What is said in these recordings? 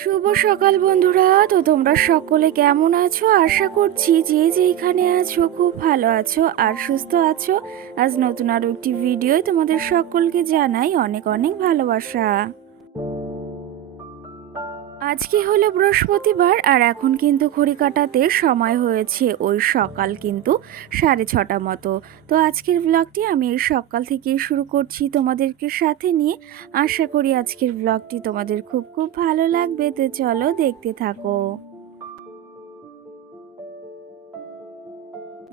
শুভ সকাল বন্ধুরা। তো তোমরা সকলে কেমন আছো? আশা করছি যে যেখানে আছো খুব ভালো আছো আর সুস্থ আছো। আজ নতুন আরো একটি ভিডিও তোমাদের সকলকে জানাই অনেক অনেক ভালোবাসা। আজকে হলো বৃহস্পতিবার আর এখন কিন্তু ঘড়ি কাটাতে সময় হয়েছে ওই সকাল কিন্তু 6:30 মতো। তো আজকের ব্লগটি আমি এই সকাল থেকেই শুরু করছি তোমাদেরকে সাথে নিয়ে। আশা করি আজকের ব্লগটি তোমাদের খুব খুব ভালো লাগবে। তো চলো দেখতে থাকো।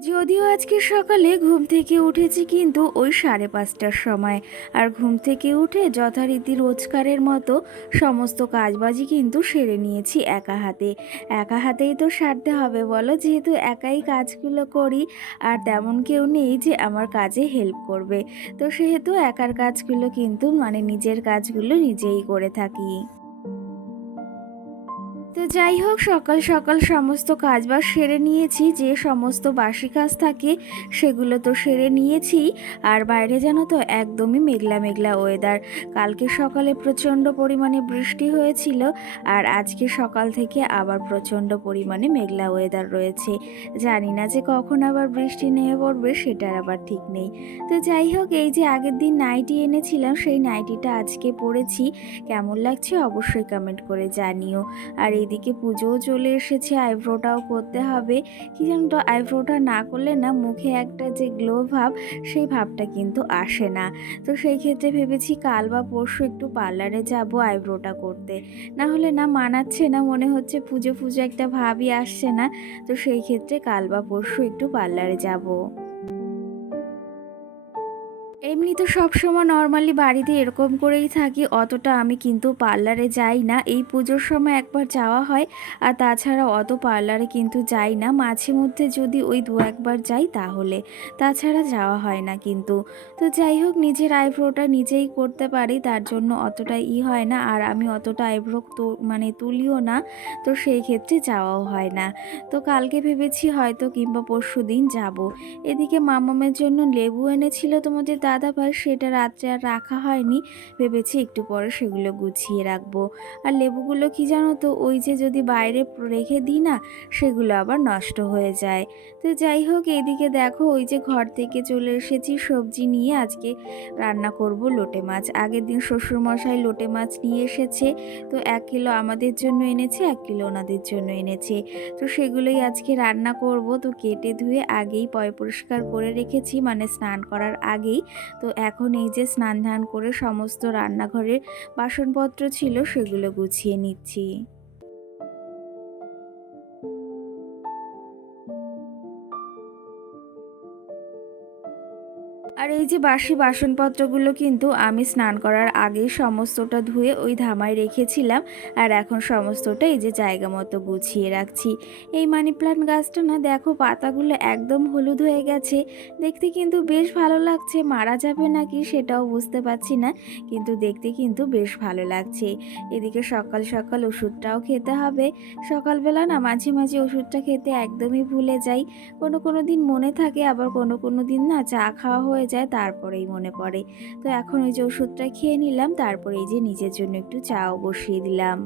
যদিও আজকে সকালে ঘুম থেকে উঠেছি কিন্তু ওই 5:30টার সময়। আর ঘুম থেকে উঠে যথারীতি রোজকারের মতো সমস্ত কাজবাজি কিন্তু সেরে নিয়েছি একা হাতে। একা হাতেই তো সারতে হবে বলো, যেহেতু একাই কাজগুলো করি আর তেমন কেউ নেই যে আমার কাজে হেল্প করবে। তো সেহেতু একার কাজগুলো কিন্তু নিজের কাজগুলো নিজেই করে থাকি। তো যাই হোক, সকাল সকাল সমস্ত কাজবাজ সেরে নিয়েছি, যে সমস্ত বাসি কাজ থাকে সেগুলো তো সেরে নিয়েছি। আর বাইরে জানো তো একদমই মেঘলা মেঘলা ওয়েদার। কালকে সকালে প্রচণ্ড পরিমাণে বৃষ্টি হয়েছিল আর আজকে সকাল থেকে আবার প্রচণ্ড পরিমাণে মেঘলা ওয়েদার রয়েছে। জানি না যে কখন আবার বৃষ্টি নেমে পড়বে, সেটার আবার ঠিক নেই। তো যাই হোক, এই যে আগের দিন নাইটি এনেছিলাম সেই নাইটিটা আজকে পরেছি। কেমন লাগছে অবশ্যই কমেন্ট করে জানিও। আর এইদিকে পুজোও চলে এসেছে, আইব্রোটাও করতে হবে। কি জানো তো, আইব্রোটা না করলে না মুখে একটা যে গ্লো ভাব, সেই ভাবটা কিন্তু আসে না। তো সেই ক্ষেত্রে ভেবেছি কাল বা পরশু একটু পার্লারে যাব আইব্রোটা করতে। না হলে না মানাচ্ছে না, মনে হচ্ছে পুজো পুজো একটা ভাবই আসছে না। তো সেই ক্ষেত্রে কাল বা পরশু একটু পার্লারে যাব। এমনি তো সবসময় নর্মালি বাড়িতে এরকম করেই থাকি, অতটা আমি কিন্তু পার্লারে যাই না। এই পুজোর সময় একবার যাওয়া হয় আর তাছাড়া অত পার্লারে কিন্তু যাই না। মাঝে মধ্যে যদি ওই দু একবার যাই তাহলে, তাছাড়া যাওয়া হয় না কিন্তু। তো যাই হোক, নিজের আইব্রোটা নিজেই করতে পারি, তার জন্য অতটা হয় না। আর আমি অতটা আইব্রো তো তুলিও না, তো সেই ক্ষেত্রে যাওয়াও হয় না। তো কালকে ভেবেছি হয়তো কিংবা পরশু দিন যাবো। এদিকে মামামের জন্য লেবু এনেছিল তোমাদের দাদাভাই, সেটা রাত্রে আর রাখা হয়নি। ভেবেছি একটু পরে সেগুলো গুছিয়ে রাখবো। আর লেবুগুলো কি জানো তো, ওই যে যদি বাইরে রেখে দিই না, সেগুলো আবার নষ্ট হয়ে যায়। তো যাই হোক, এদিকে দেখো ওই যে ঘর থেকে চলে এসেছি সবজি নিয়ে। আজকে রান্না করব লোটে মাছ। আগের দিন শ্বশুরমশাই লোটে মাছ নিয়ে এসেছে, তো 1 কিলো আমাদের জন্য এনেছে, 1 কিলো ওনাদের জন্য এনেছে। তো সেগুলোই আজকে রান্না করব। তো কেটে ধুয়ে আগেই পরিষ্কার করে রেখেছি, স্নান করার আগেই। তো এখন এই যে স্নান ধান করে সমস্ত রান্নাঘরের বাসনপত্র ছিল সেগুলো গুছিয়ে নিচ্ছি। আর এই যে বাসি বাসনপত্রগুলো কিন্তু আমি স্নান করার আগেই সমস্তটা ধুয়ে ওই ধামায় রেখেছিলাম। আর এখন সমস্তটা এই যে জায়গা মতো গুছিয়ে রাখছি। এই মানি প্লান্ট গাছটা না দেখো, পাতাগুলো একদম হলুদ হয়ে গেছে। দেখতে কিন্তু বেশ ভালো লাগছে, মারা যাবে নাকি সেটাও বুঝতে পারছি না, কিন্তু দেখতে কিন্তু বেশ ভালো লাগছে। এদিকে সকাল সকাল ওষুধটাও খেতে হবে। সকালবেলা না মাঝে মাঝে ওষুধটা খেতে একদমই ভুলে যাই। কোনো কোনো দিন মনে থাকে, আবার কোনো কোনো দিন না চা খাওয়া হয়ে যায় তারপরেই মনে পড়ে। তো এখন ওই যে ওষুধটা খেয়ে নিলাম, তারপরে এই যে নিজের জন্য একটু চাও বসিয়ে দিলাম।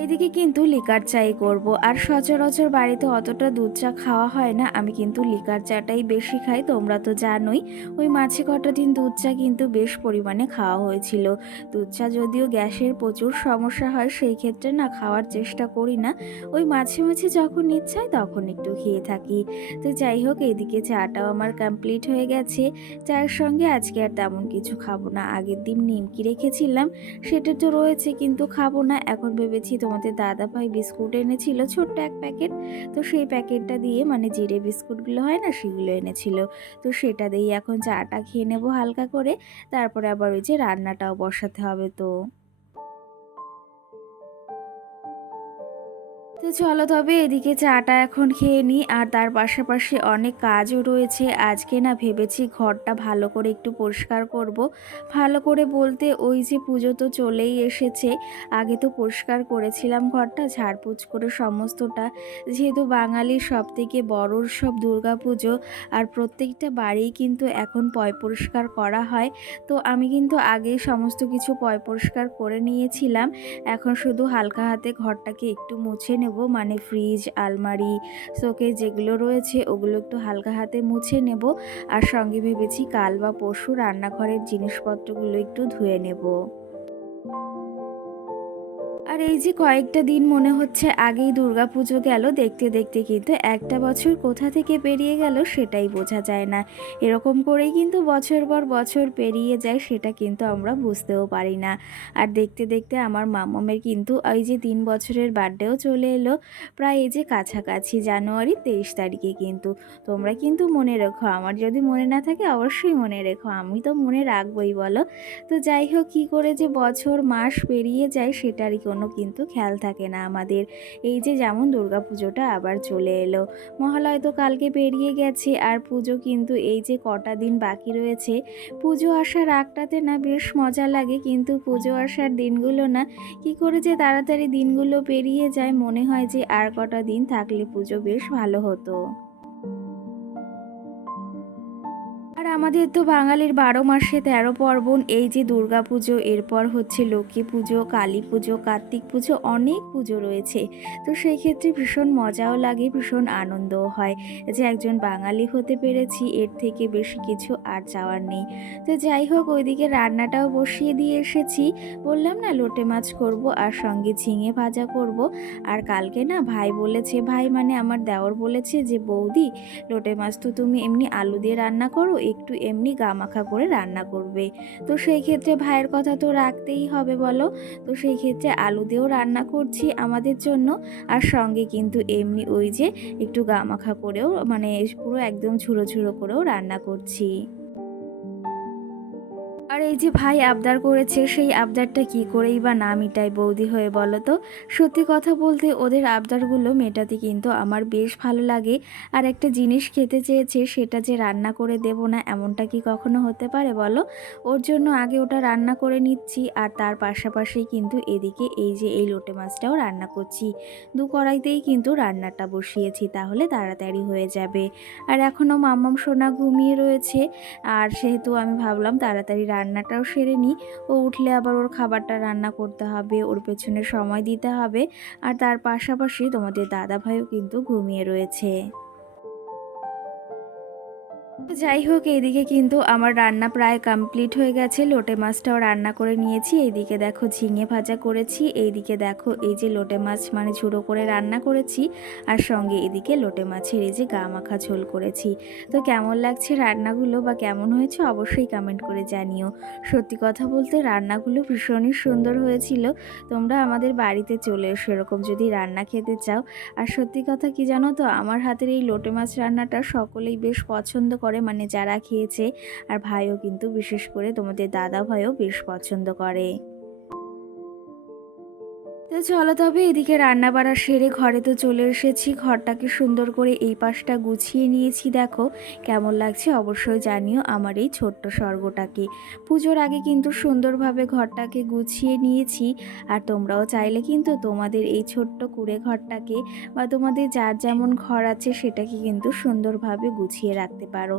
এইদিকে কিন্তু লিকার চাই করব। আর সচরাচর বাড়িতে অতটা দুধ চা খাওয়া হয় না, আমি কিন্তু লিকার চাটাই বেশি খাই, তোমরা তো জানোই। ওই মাঝে কটা দিন দুধ চা কিন্তু বেশ পরিমাণে খাওয়া হয়েছিল। দুধ চা যদিও গ্যাসের প্রচুর সমস্যা হয়, সেই ক্ষেত্রে না খাওয়ার চেষ্টা করি না। ওই মাঝে মাঝে যখন ইচ্ছা হয় তখন একটু খেয়ে থাকি। তো যাই হোক, এদিকে চাটাও আমার কমপ্লিট হয়ে গেছে। চায়ের সঙ্গে আজকে আর তেমন কিছু খাবো না। আগের দিন নিমকি রেখেছিলাম, সেটা তো রয়েছে কিন্তু খাবো না। এখন ভেবেছি তোমাদের দাদাভাই বিস্কুট এনেছিল ছোট্ট এক প্যাকেট, তো সেই প্যাকেটটা দিয়ে জিরে বিস্কুটগুলো হয় না, সেগুলো এনেছিল। তো সেটা দিয়ে এখন চাটা খেয়ে নেবো হালকা করে। তারপরে আবার ওই যে রান্নাটাও বসাতে হবে। তো তো চলো তবে এদিকে চাটা এখন খেয়ে নিই, আর তার পাশাপাশি অনেক কাজও রয়েছে। আজকে না ভেবেছি ঘরটা ভালো করে একটু পরিষ্কার করব। ভালো করে বলতে ওই যে পুজো তো চলেই এসেছে, আগে তো পরিষ্কার করেছিলাম ঘরটা ঝাড়পোছ করে সমস্তটা। যেহেতু বাঙালির সবথেকে বড় উৎসব দুর্গাপুজো, আর প্রত্যেকটা বাড়িই কিন্তু এখন পরিষ্কার করা হয়। তো আমি কিন্তু আগেই সমস্ত কিছু পরিষ্কার করে নিয়েছিলাম। এখন শুধু হালকা হাতে ঘরটাকে একটু মুছে নেব, মানে ফ্রিজ, আলমারি, শোকেস যেগুলো রয়েছে ওগুলো একটু হালকা হাতে মুছে নেব। আর সঙ্গে ভেবেছি কাল বা পরশু রান্নাঘরের জিনিসপত্রগুলো একটু ধুয়ে নেব। আর এই যে কয়েকটা দিন মনে হচ্ছে আগেই দুর্গাপুজো গেল, দেখতে দেখতে কিন্তু একটা বছর কোথা থেকে পেরিয়ে গেল সেটাই বোঝা যায় না। এরকম করেই কিন্তু বছর পর বছর পেরিয়ে যায়, সেটা কিন্তু আমরা বুঝতেও পারি না। আর দেখতে দেখতে আমার মাম্মামের কিন্তু ওই যে 3 বছরের বার্থডেও চলে এলো, প্রায় এই যে কাছাকাছি জানুয়ারি 23 তারিখে কিন্তু। তোমরা কিন্তু মনে রেখো, আমার যদি মনে না থাকে অবশ্যই মনে রেখো, আমি তো মনে রাখবই বলো। তো যাই হোক, কী করে যে বছর মাস পেরিয়ে যায় সেটারই কোনো কিন্তু খেয়াল থাকে না আমাদের। এই যে যেমন দুর্গাপুজোটা আবার চলে এলো, মহালয় তো কালকে পেরিয়ে গেছে, আর পুজো কিন্তু এই যে কটা দিন বাকি রয়েছে। পুজো আসার আগটাতে না বেশ মজা লাগে, কিন্তু পুজো আসার দিনগুলো না কী করে যে তাড়াতাড়ি দিনগুলো পেরিয়ে যায়, মনে হয় যে আর কটা দিন থাকলে পুজো বেশ ভালো হতো। আর আমাদের তো বাঙালির 12 মাসে 13 পার্বণ। এই যে দুর্গাপুজো, এরপর হচ্ছে লক্ষ্মী পুজো, কালী পুজো, কার্তিক পুজো, অনেক পুজো রয়েছে। তো সেই ক্ষেত্রে ভীষণ মজাও লাগে, ভীষণ আনন্দও হয় যে একজন বাঙালি হতে পেরেছি, এর থেকে বেশি কিছু আর চাওয়ার নেই। তো যাই হোক, ওইদিকে রান্নাটাও বসিয়ে দিয়ে এসেছি। বললাম না লোটে মাছ করব আর সঙ্গে ঝিঙে ভাজা করব। আর কালকে না ভাই বলেছে, ভাই মানে আমার দেওর বলেছে যে বৌদি, লোটে মাছ তো তুমি এমনি আলু দিয়ে রান্না করো, একটু এমনি গামাখা করে রান্না করবে। তো সেই ক্ষেত্রে ভাইয়ের কথা তো রাখতেই হবে বলো। তো সেই ক্ষেত্রে আলু দিয়েও রান্না করছি আমাদের জন্য, আর সঙ্গে কিন্তু এমনি ওই যে একটু গামাখা করেও, মানে পুরো একদম ঝুড়ো ঝুড়ো করেও রান্না করছি। আর এই যে ভাই আবদার করেছে, সেই আবদারটা কি করেই বা না মিটাই বৌদি হয়ে বলো তো। সত্যি কথা বলতে ওদের আবদারগুলো মেটাতে কিন্তু আমার বেশ ভালো লাগে। আর একটা জিনিস খেতে চেয়েছে, সেটা যে রান্না করে দেব না এমনটা কি কখনো হতে পারে বলো। ওর জন্য আগে ওটা রান্না করে নিচ্ছি, আর তার পাশাপাশি কিন্তু এদিকে এই যে এই লোটে মাছটাও রান্না করছি। 2 কড়াইতেই কিন্তু রান্নাটা বসিয়েছি, তাহলে তাড়াতাড়ি হয়ে যাবে। আর এখনও মাম্মাম সোনা ঘুমিয়ে রয়েছে, আর সেহেতু আমি ভাবলাম তাড়াতাড়ি রান্নাটাও সেরে নিই। ও উঠলে আবার ওর খাবারটা রান্না করতে হবে, ওর পেছনে সময় দিতে হবে। আর তার পাশাপাশি তোমাদের দাদাভাইও কিন্তু ঘুমিয়ে রয়েছে। তো যাই হোক, এইদিকে কিন্তু আমার রান্না প্রায় কমপ্লিট হয়ে গেছে। লোটে মাছটাও রান্না করে নিয়েছি। এইদিকে দেখো ঝিঙে ভাজা করেছি, এইদিকে দেখো এই যে লোটে মাছ মানে ঝুড়ো করে রান্না করেছি, আর সঙ্গে এদিকে লোটে মাছের এই যে গা মাখা ঝোল করেছি। তো কেমন লাগছে রান্নাগুলো বা কেমন হয়েছে অবশ্যই কমেন্ট করে জানিও। সত্যি কথা বলতে রান্নাগুলো ভীষণই সুন্দর হয়েছিল। তোমরা আমাদের বাড়িতে চলে এসো এরকম যদি রান্না খেতে চাও। আর সত্যি কথা কি জানো তো, আমার হাতের এই লোটে মাছ রান্নাটা সকলেই বেশ পছন্দ করে, মানে যারা খেয়েছে। আর ভাইও কিন্তু বিশেষ করে তোমাদের দাদা ভাইও বেশ পছন্দ করে। তো চলো তবে এদিকে রান্না বাড়া সেরে ঘরে তো চলে এসেছি, ঘরটাকে সুন্দর করে এই পাশটা গুছিয়ে নিয়েছি। দেখো কেমন লাগছে অবশ্যই জানিও আমার এই ছোট্ট স্বর্গটাকে। পুজোর আগে কিন্তু সুন্দরভাবে ঘরটাকে গুছিয়ে নিয়েছি। আর তোমরাও চাইলে কিন্তু তোমাদের এই ছোট্ট কুঁড়ে ঘরটাকে বা তোমাদের যার যেমন ঘর আছে সেটাকে কিন্তু সুন্দরভাবে গুছিয়ে রাখতে পারো।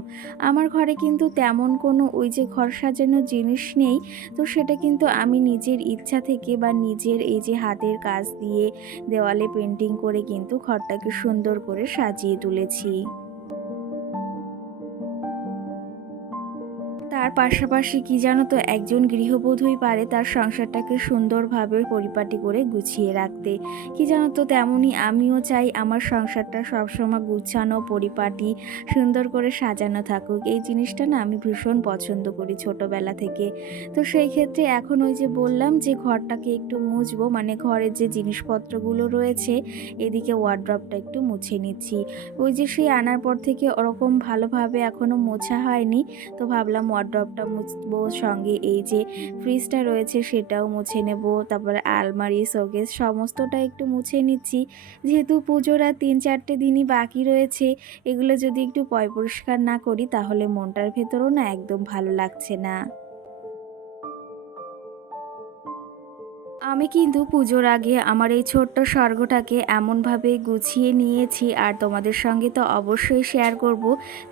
আমার ঘরে কিন্তু তেমন কোনো ওই যে ঘর সাজানোর জিনিস নেই। তো সেটা কিন্তু আমি নিজের ইচ্ছা থেকে বা নিজের এই যে হাতের কাজ দিয়ে দেওয়ালে পেন্টিং করে কিন্তু ঘরটাকে সুন্দর করে সাজিয়ে তুলেছি। তার পাশাপাশি কি জানো তো, একজন গৃহবধূই পারে তার সংসারটাকে সুন্দরভাবে পরিপাটি করে গুছিয়ে রাখতে। কি জানো তো, তেমনই আমিও চাই আমার সংসারটা সবসময় গুছানো, পরিপাটি, সুন্দর করে সাজানো থাকুক। এই জিনিসটা না আমি ভীষণ পছন্দ করি ছোটোবেলা থেকে। তো সেই ক্ষেত্রে এখন ওই যে বললাম যে ঘরটাকে একটু মুছবো, মানে ঘরের যে জিনিসপত্রগুলো রয়েছে এদিকে ওয়ার্ড্রপটা একটু মুছে নিচ্ছি। ওই যে সেই আনার পর থেকে ওরকম ভালোভাবে এখনও মোছা হয়নি। তো ভাবলাম ওয়ার্ড্রপটা মুছবো, সঙ্গে এই যে ফ্রিজটা রয়েছে সেটাও মুছে নেব, তারপরে আলমারি শোকেস সমস্তটা একটু মুছে নিচ্ছি। যেহেতু পুজোর আর ৩-৪টে দিনই বাকি রয়েছে, এগুলো যদি একটু পরিষ্কার না করি তাহলে মনটার ভেতরও না একদম ভালো লাগছে না। আমি কিন্তু পুজোর আগে আমার এই ছোট্ট স্বর্গটাকে এমনভাবে গুছিয়ে নিয়েছি, আর তোমাদের সঙ্গে তো অবশ্যই শেয়ার করব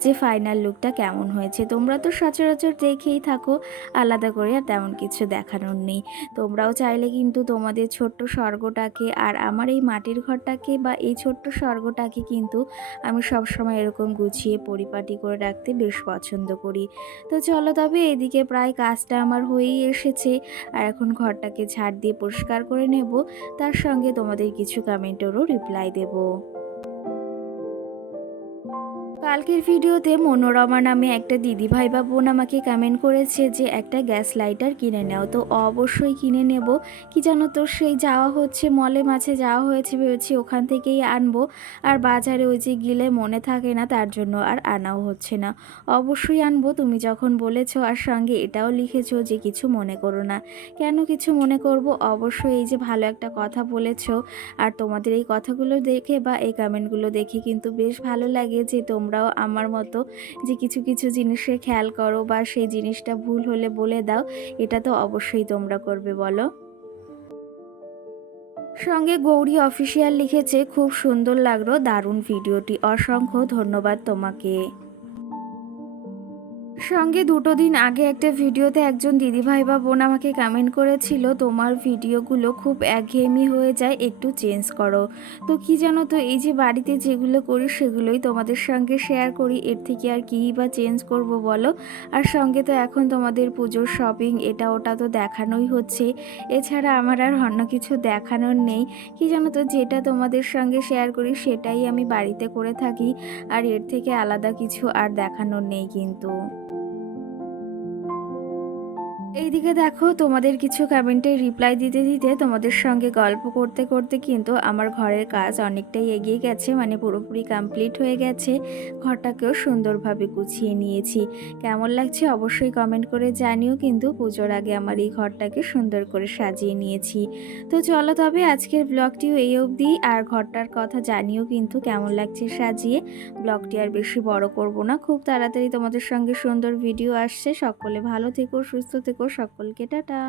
যে ফাইনাল লুকটা কেমন হয়েছে। তোমরা তো সচরাচর দেখেই থাকো, আলাদা করে আর তেমন কিছু দেখানোর নেই। তোমরাও চাইলে কিন্তু তোমাদের ছোট্ট স্বর্গটাকে আর আমার এই মাটির ঘরটাকে বা এই ছোট্ট স্বর্গটাকে কিন্তু আমি সবসময় এরকম গুছিয়ে পরিপাটি করে রাখতে বেশ পছন্দ করি। তো চলো তবে এদিকে প্রায় কাজটা আমার হয়েই এসেছে, আর এখন ঘরটাকে ঝাড় দিয়ে পরিষ্কার করে নেব, তার সঙ্গে তোমাদের কিছু কমেন্টেরও রিপ্লাই দেব। কালকের ভিডিওতে মনোরমা নামে একটা দিদিভাই বা বোন আমাকে কমেন্ট করেছে যে একটা গ্যাস লাইটার কিনে নাও, তো অবশ্যই কিনে নেব। কি জানো তো, সেই যাওয়া হচ্ছে মলে, মাঝে যাওয়া হয়েছে, ভেবেছি ওখান থেকেই আনবো, আর বাজারে ওই যে গেলে মনে থাকে না, তার জন্য আর আনাও হচ্ছে না। অবশ্যই আনবো তুমি যখন বলেছো, আর সঙ্গে এটাও লিখেছো যে কিছু মনে করো না। কেন কিছু মনে করব, অবশ্যই এই যে ভালো একটা কথা বলেছো, আর তোমাদের এই কথাগুলো দেখে বা এই কমেন্টগুলো দেখে কিন্তু বেশ ভালো লাগে যে তোমরাও আমার মতো যে কিছু কিছু জিনিসে খেয়াল করো বা সেই জিনিসটা ভুল হলে বলে দাও। এটা তো অবশ্যই তোমরা করবে বলো। সঙ্গে গৌরী অফিসিয়াল লিখেছে, খুব সুন্দর লাগলো, দারুণ ভিডিওটি, অসংখ্য ধন্যবাদ তোমাকে। সঙ্গে 2 দিন আগে একটা ভিডিওতে একজন দিদিভাই বা বোন আমাকে কমেন্ট করেছিল, তোমার ভিডিওগুলো খুব একঘেয়েমি হয়ে যায়, একটু চেঞ্জ করো। তো কি জানো তো, এই যে বাড়িতে যেগুলো করি সেগুলোই তোমাদের সঙ্গে শেয়ার করি, এর থেকে আর কী বা চেঞ্জ করব বলো। আর সঙ্গে তো এখন তোমাদের পুজোর শপিং এটা ওটা তো দেখানোই হচ্ছে, এছাড়া আমার আর অন্য কিছু দেখানোর নেই। কি জানো তো, যেটা তোমাদের সঙ্গে শেয়ার করি সেটাই আমি বাড়িতে করে থাকি, আর এর থেকে আলাদা কিছু আর দেখানোর নেই কিন্তু। এইদিকে দেখো, তোমাদের কিছু কমেন্টে রিপ্লাই দিতে দিতে তোমাদের সঙ্গে গল্প করতে করতে কিন্তু আমার ঘরের কাজ অনেকটাই এগিয়ে গেছে, মানে পুরোপুরি কমপ্লিট হয়ে গেছে। ঘরটাকেও সুন্দরভাবে গুছিয়ে নিয়েছি। কেমন লাগছে অবশ্যই কমেন্ট করে জানিও, কিন্তু পুজোর আগে আমার এই ঘরটাকে সুন্দর করে সাজিয়ে নিয়েছি। তো চলো তবে আজকের ব্লগটিও এই অবধি, আর ঘরটার কথা জানিও কিন্তু কেমন লাগছে সাজিয়ে। ব্লগটি আর বেশি বড় করব না, খুব তাড়াতাড়ি তোমাদের সঙ্গে সুন্দর ভিডিও আসছে। সকলে ভালো থেকো, সুস্থ থেকো, সকলকে টাটা।